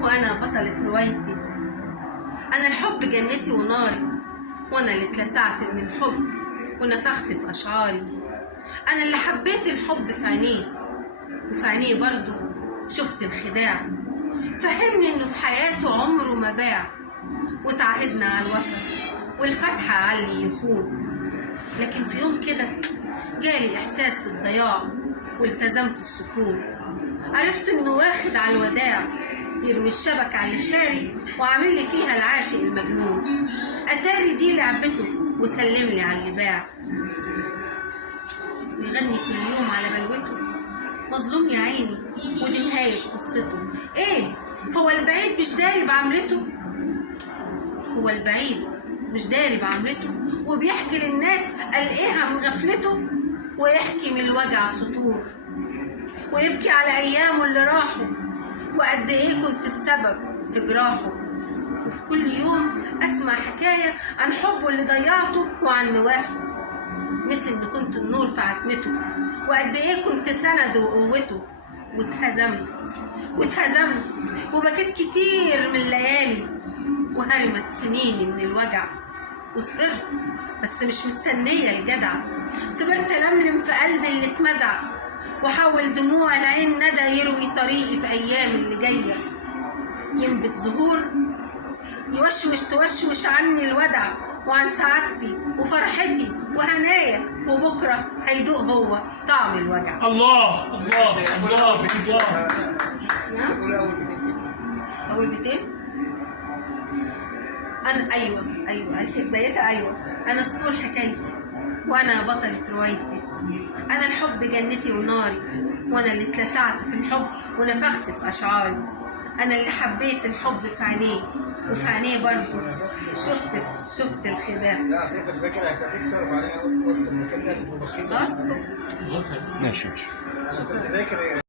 وأنا بطلة روايتي. أنا الحب جنتي وناري، وأنا اللي اتلسعت من الحب ونفخت في أشعاري. أنا اللي حبيت الحب في عينيه، وفي عينيه برضه شفت الخداع. فهمني إنه في حياته عمره ما باع، وتعهدنا على الوفا والفتحة على اللي يخون. لكن في يوم كده جالي إحساس بالضياع والتزمت السكون. عرفت إنه واخد على الوداع، يرمي الشبكة على اللي شاري وعامل لي فيها العاشق المجنون. أتاري دي لعبته وسلم لي على اللي باع. يغني كل يوم على بلوته، مظلوم يا عيني ودي نهاية قصته. إيه هو البعيد مش داري بعملته؟ هو البعيد مش داري بعملته وبيحكي للناس قلقها من غفلته، ويحكي من الوجع سطور ويبكي على أيامه اللي راحوا، وقد إيه كنت السبب في جراحه. وفي كل يوم أسمع حكاية عن حبه اللي ضيعته وعن نواحه، مثل إن كنت النور في عتمته، وقد إيه كنت سنده وقوته. واتهزمت وبكيت كتير من الليالي، وهرمت سنيني من الوجع. وصبرت بس مش مستنية الجدع، صبرت ألملم في قلبي اللي اتمزع، وحول دموع العين ندى يروي طريقي في أيام اللي جاية. ينبت زهور توشوش عني الودع وعن سعادتي وفرحتي وهنايا، وبكرة هيدوق هو طعم الوجع. الله الله الله الله. نعم؟ أول بيتين؟ أنا أيوة بدايتها أيوة. أنا اسطول حكايتي وأنا بطلة روايتي. أنا الحب جنتي وناري، وأنا اللي اتلسعت في الحب ونفخت في أشعاري. أنا اللي حبيت الحب في عينيه، وفي عينيه برضه شفت الخداع. لا أصل كنت فاكر هتكسر وبعدين قلت المكان ده بسيط. خلاص ماشي كنت فاكر